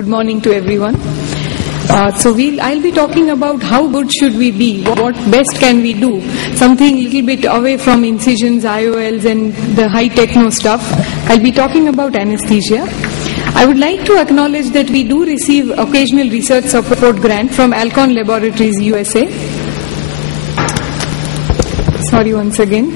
Good morning to everyone. I'll be talking about how good should we be, what best can we do, something a little bit away from incisions, IOLs and the high techno stuff. I'll be talking about anesthesia. I would like to acknowledge that we do receive occasional research support grant from Alcon Laboratories, USA. Sorry once again.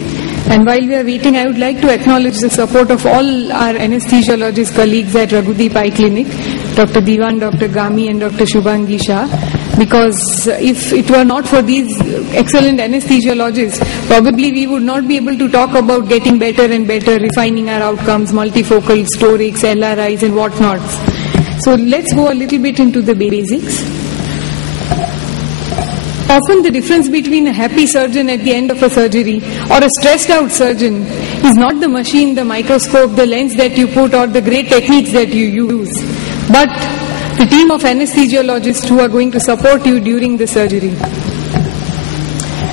And while we are waiting, I would like to acknowledge the support of all our anesthesiologist colleagues at Raghudeep Eye Clinic, Dr. Diwan, Dr. Gami and Dr. Shubhangi Shah, because if it were not for these excellent anesthesiologists, probably we would not be able to talk about getting better and better, refining our outcomes, multifocal, storics, LRIs and whatnot. So let's go a little bit into the basics. Often the difference between a happy surgeon at the end of a surgery or a stressed out surgeon is not the machine, the microscope, the lens that you put or the great techniques that you use, but the team of anesthesiologists who are going to support you during the surgery.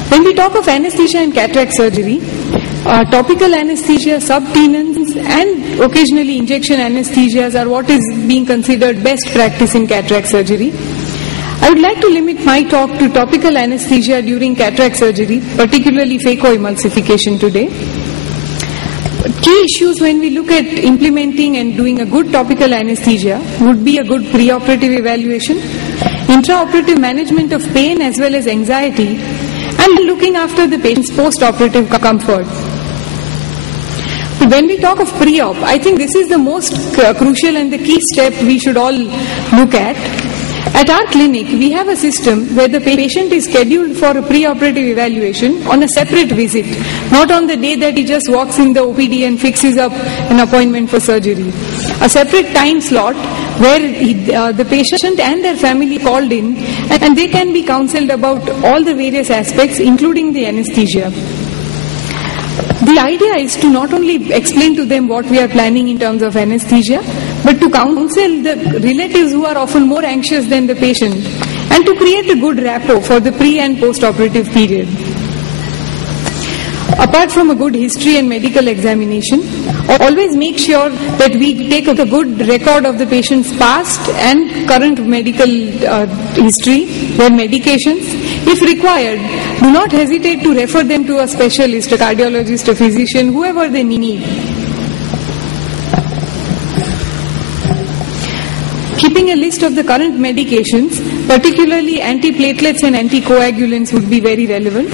When we talk of anesthesia and cataract surgery, topical anesthesia, subtenons and occasionally injection anesthesias are what is being considered best practice in cataract surgery. I would like to limit my talk to topical anesthesia during cataract surgery, particularly phacoemulsification today. Key issues when we look at implementing and doing a good topical anesthesia would be a good preoperative evaluation, intraoperative management of pain as well as anxiety, and looking after the patient's post-operative comfort. When we talk of pre-op, I think this is the most crucial and the key step we should all look at. At our clinic, we have a system where the patient is scheduled for a pre-operative evaluation on a separate visit, not on the day that he just walks in the OPD and fixes up an appointment for surgery. A separate time slot where the patient and their family called in and they can be counseled about all the various aspects, including the anesthesia. The idea is to not only explain to them what we are planning in terms of anesthesia, but to counsel the relatives who are often more anxious than the patient and to create a good rapport for the pre- and post-operative period. Apart from a good history and medical examination, always make sure that we take a good record of the patient's past and current medical history, their medications. If required, do not hesitate to refer them to a specialist, a cardiologist, a physician, whoever they need. Keeping a list of the current medications, particularly antiplatelets and anticoagulants, would be very relevant.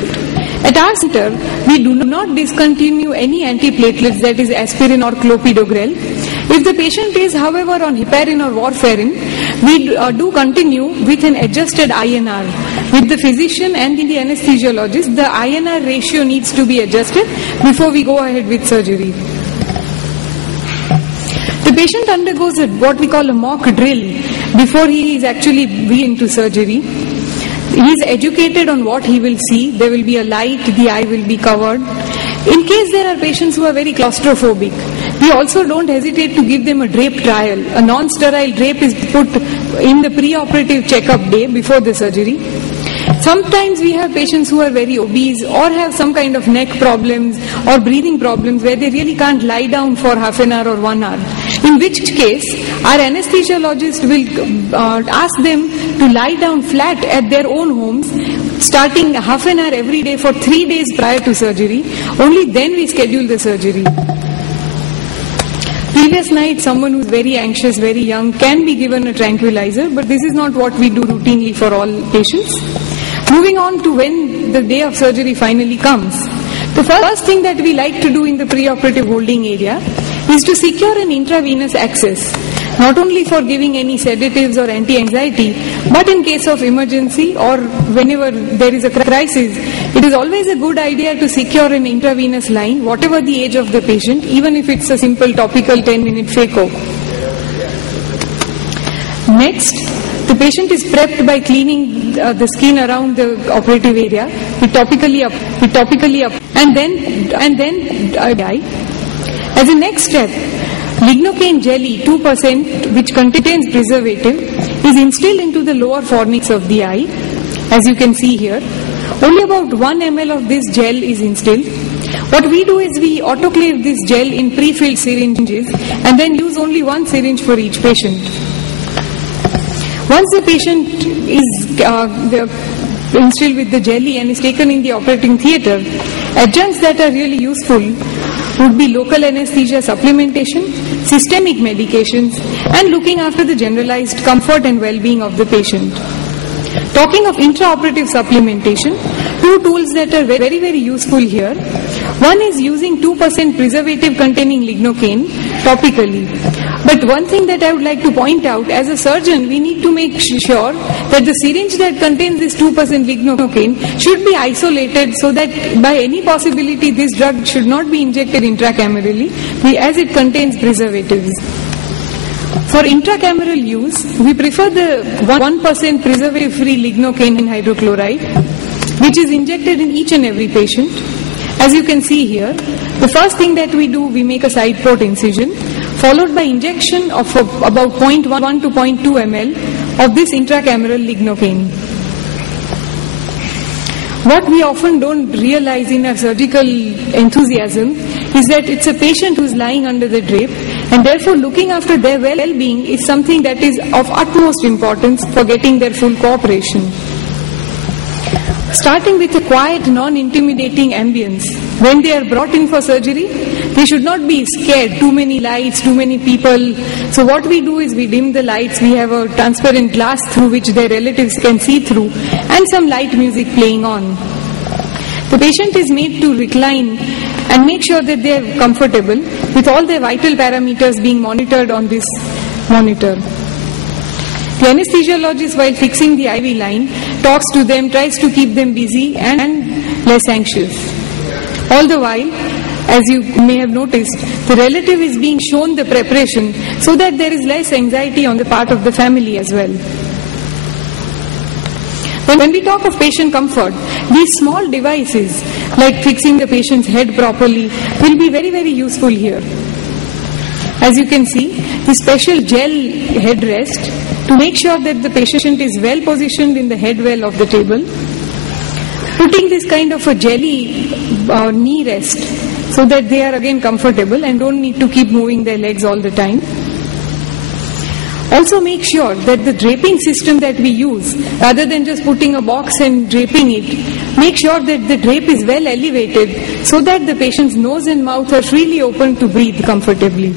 At our center, we do not discontinue any antiplatelets, that is aspirin or clopidogrel. If the patient is, however, on heparin or warfarin, we do continue with an adjusted INR. With the physician and the anesthesiologist, the INR ratio needs to be adjusted before we go ahead with surgery. The patient undergoes what we call a mock drill before he is actually into surgery. He is educated on what he will see. There will be a light, the eye will be covered. In case there are patients who are very claustrophobic, we also don't hesitate to give them a drape trial. A non-sterile drape is put in the pre-operative checkup day before the surgery. Sometimes we have patients who are very obese or have some kind of neck problems or breathing problems where they really can't lie down for half an hour or 1 hour. In which case, our anesthesiologist will ask them to lie down flat at their own homes, starting half an hour every day for 3 days prior to surgery. Only then we schedule the surgery. Previous night, someone who's very anxious, very young, can be given a tranquilizer, but this is not what we do routinely for all patients. Moving on to when the day of surgery finally comes. The first thing that we like to do in the preoperative holding area is to secure an intravenous access, not only for giving any sedatives or anti-anxiety, but in case of emergency or whenever there is a crisis, it is always a good idea to secure an intravenous line, whatever the age of the patient, even if it's a simple topical 10-minute phaco. Next, the patient is prepped by cleaning the skin around the operative area with topically up, and then dye. As a next step, lignocaine jelly 2%, which contains preservative, is instilled into the lower fornix of the eye, as you can see here. Only about 1 ml of this gel is instilled. What we do is we autoclave this gel in pre-filled syringes and then use only one syringe for each patient. Once the patient is instilled with the jelly and is taken in the operating theatre, adjuncts that are really useful would be local anesthesia supplementation, systemic medications, and looking after the generalized comfort and well-being of the patient. Talking of intraoperative supplementation, two tools that are very, very useful here. One is using 2% preservative containing lignocaine topically. But one thing that I would like to point out, as a surgeon, we need to make sure that the syringe that contains this 2% lignocaine should be isolated so that by any possibility this drug should not be injected intracamerally as it contains preservatives. For intracameral use, we prefer the 1% preservative-free lignocaine hydrochloride, which is injected in each and every patient. As you can see here, the first thing that we do, we make a side port incision, followed by injection of about 0.1 to 0.2 ml of this intracameral lignocaine. What we often don't realize in our surgical enthusiasm is that it's a patient who's lying under the drape, and therefore looking after their well-being is something that is of utmost importance for getting their full cooperation. Starting with a quiet, non-intimidating ambience. When they are brought in for surgery, they should not be scared. Too many lights, too many people. So what we do is we dim the lights. We have a transparent glass through which their relatives can see through, and some light music playing on. The patient is made to recline and make sure that they are comfortable with all their vital parameters being monitored on this monitor. The anesthesiologist, while fixing the IV line, talks to them, tries to keep them busy and less anxious. All the while, as you may have noticed, the relative is being shown the preparation so that there is less anxiety on the part of the family as well. When we talk of patient comfort, these small devices, like fixing the patient's head properly, will be very, very useful here. As you can see, the special gel headrest to make sure that the patient is well positioned in the head well of the table. Putting this kind of a jelly knee rest so that they are again comfortable and don't need to keep moving their legs all the time. Also make sure that the draping system that we use, rather than just putting a box and draping it, make sure that the drape is well elevated so that the patient's nose and mouth are freely open to breathe comfortably.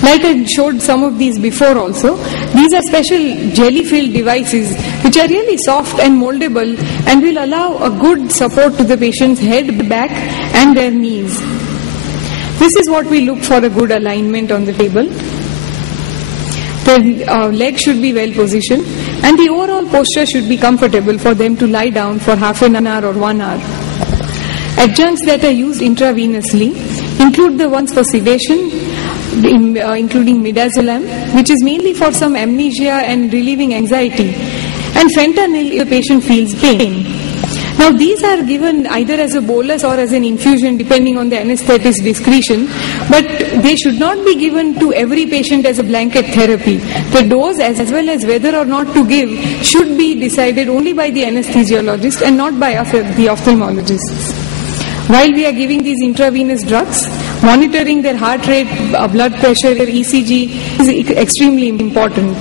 Like I showed some of these before also, these are special jelly-filled devices which are really soft and moldable and will allow a good support to the patient's head, back and their knees. This is what we look for, a good alignment on the table. The legs should be well positioned and the overall posture should be comfortable for them to lie down for half an hour or 1 hour. Adjuncts that are used intravenously include the ones for sedation, including midazolam, which is mainly for some amnesia and relieving anxiety, and fentanyl if the patient feels pain. Now these are given either as a bolus or as an infusion depending on the anesthetist's discretion, but they should not be given to every patient as a blanket therapy. The dose as well as whether or not to give should be decided only by the anesthesiologist and not by us, the ophthalmologists. While we are giving these intravenous drugs, monitoring their heart rate, blood pressure, ECG is extremely important.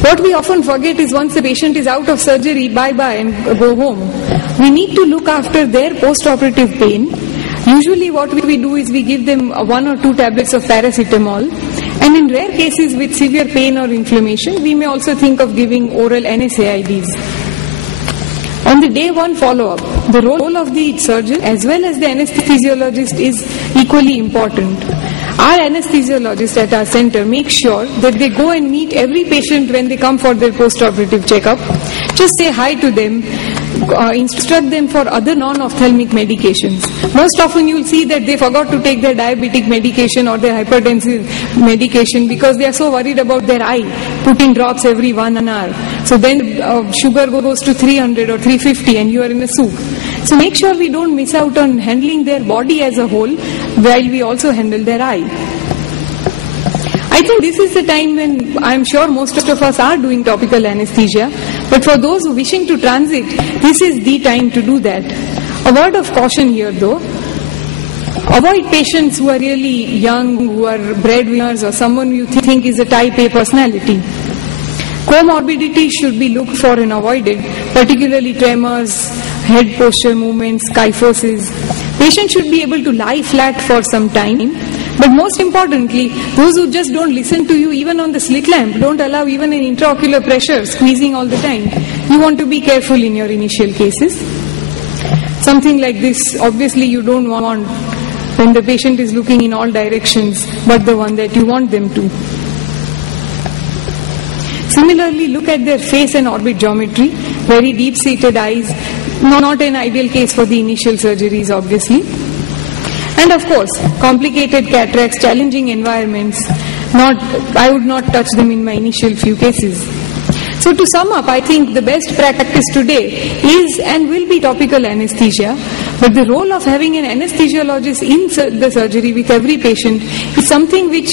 What we often forget is once the patient is out of surgery, bye-bye and go home. We need to look after their post-operative pain. Usually what we do is we give them 1 or 2 tablets of paracetamol, and in rare cases with severe pain or inflammation, we may also think of giving oral NSAIDs. On the day 1 follow-up, the role of the surgeon as well as the anesthesiologist is equally important. Our anesthesiologist at our center makes sure that they go and meet every patient when they come for their post-operative checkup. Just say hi to them, instruct them for other non-ophthalmic medications. Most often you will see that they forgot to take their diabetic medication or their hypertensive medication because they are so worried about their eye, putting drops every 1 hour. So then sugar goes to 300 or 350 and you are in a soup. So make sure we don't miss out on handling their body as a whole while we also handle their eye. I think this is the time when I'm sure most of us are doing topical anesthesia, but for those who wishing to transit, this is the time to do that. A word of caution here though. Avoid patients who are really young, who are breadwinners, or someone you think is a type A personality. Comorbidity should be looked for and avoided, particularly tremors, head posture movements, kyphosis. Patients should be able to lie flat for some time. But most importantly, those who just don't listen to you even on the slit lamp, don't allow even an intraocular pressure, squeezing all the time, you want to be careful in your initial cases. Something like this, obviously you don't want when the patient is looking in all directions but the one that you want them to. Similarly, look at their face and orbit geometry, very deep-seated eyes, not an ideal case for the initial surgeries, obviously. And of course, complicated cataracts, challenging environments, I would not touch them in my initial few cases. So to sum up, I think the best practice today is and will be topical anesthesia, but the role of having an anesthesiologist in the surgery with every patient is something which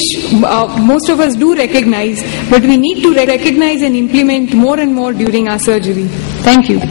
most of us do recognize, but we need to recognize and implement more and more during our surgery. Thank you.